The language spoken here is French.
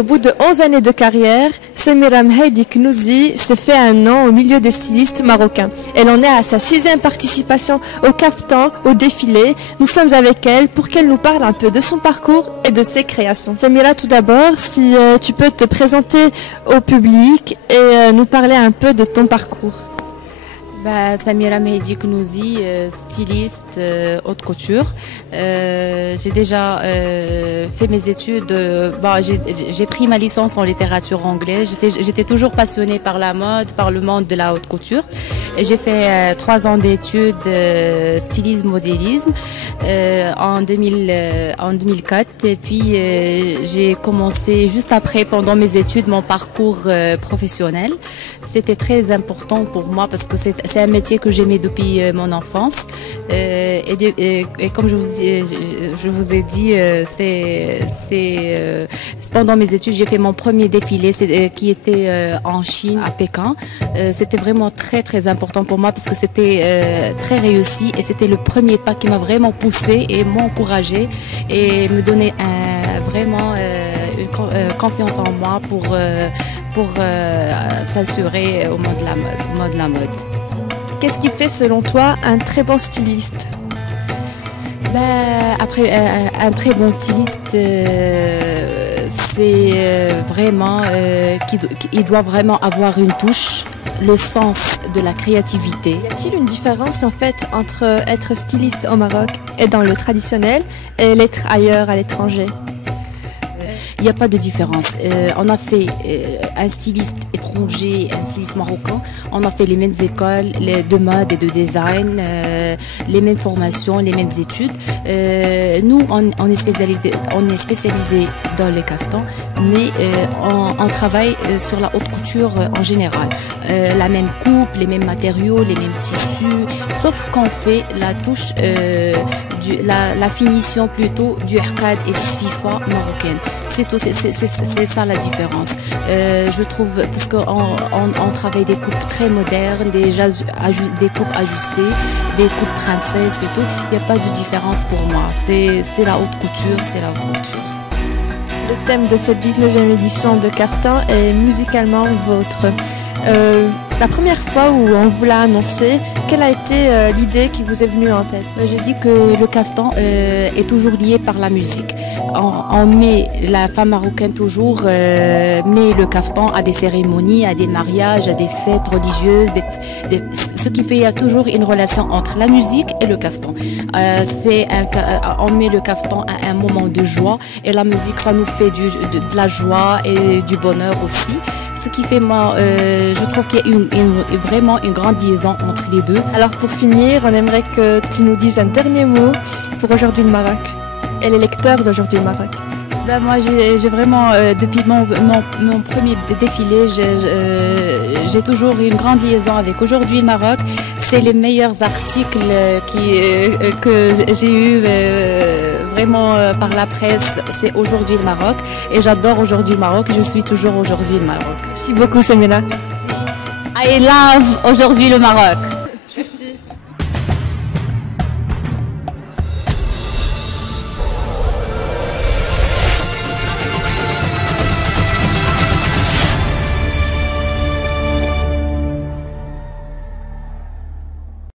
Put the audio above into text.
Au bout de 11 années de carrière, Samira Mehdi Knouzi s'est fait un nom au milieu des stylistes marocains. Elle en est à sa 6e participation au Kaftan, au défilé. Nous sommes avec elle pour qu'elle nous parle un peu de son parcours et de ses créations. Samira, tout d'abord, si tu peux te présenter au public et nous parler un peu de ton parcours. Samira Mehdi Knouzi, styliste haute couture. J'ai déjà fait mes études. J'ai pris ma licence en littérature anglaise. J'étais toujours passionnée par la mode, par le monde de la haute couture. Et j'ai fait 3 ans d'études stylisme modélisme en 2004. Et puis j'ai commencé juste après, pendant mes études, mon parcours professionnel. C'était très important pour moi parce que c'est un métier que j'aimais depuis mon enfance. Et comme je vous ai dit, pendant mes études, j'ai fait mon premier défilé qui était en Chine, à Pékin. C'était vraiment très très important pour moi parce que c'était très réussi et c'était le premier pas qui m'a vraiment poussée et m'encourageait et me donnait vraiment une confiance en moi pour s'assurer au monde de la mode. Qu'est-ce qui fait selon toi un très bon styliste? Après, un très bon styliste, c'est vraiment qu'il doit vraiment avoir une touche, le sens de la créativité. Y a-t-il une différence en fait entre être styliste au Maroc et dans le traditionnel et l'être ailleurs à l'étranger? Il n'y a pas de différence. On a fait un styliste étranger, un styliste marocain. On a fait les mêmes écoles de mode et de design, les mêmes formations, les mêmes études. Nous, on est spécialisé dans les caftans, mais on travaille sur la haute couture en général. La même coupe, les mêmes matériaux, les mêmes tissus, sauf qu'on fait la touche, la finition plutôt du arcade et sfifa marocaine. C'est tout, c'est ça la différence. Je trouve, parce qu'on travaille des coupes très modernes, des coupes ajustées, des coupes princesses et tout. Il n'y a pas de différence pour moi. C'est la haute couture, c'est la haute couture. Le thème de cette 19e édition de Kaftan est musicalement vôtre. La première fois où on vous l'a annoncé, quelle a été l'idée qui vous est venue en tête? Je dis que le kaftan est toujours lié par la musique. On met, la femme marocaine toujours met le kaftan à des cérémonies, à des mariages, à des fêtes religieuses, ce qui fait qu'il y a toujours une relation entre la musique et le kaftan. On met le kaftan à un moment de joie et la musique, ça nous fait de la joie et du bonheur aussi. Ce qui fait, moi, je trouve qu'il y a vraiment une grande liaison entre les deux. Alors pour finir, on aimerait que tu nous dises un dernier mot pour Aujourd'hui le Maroc et les lecteurs d'Aujourd'hui le Maroc. Moi, j'ai vraiment, depuis mon premier défilé, j'ai toujours une grande liaison avec Aujourd'hui le Maroc. C'est les meilleurs articles que j'ai eus vraiment par la presse. C'est Aujourd'hui le Maroc. Et j'adore Aujourd'hui le Maroc. Je suis toujours Aujourd'hui le Maroc. Merci beaucoup, Samira. I love Aujourd'hui le Maroc.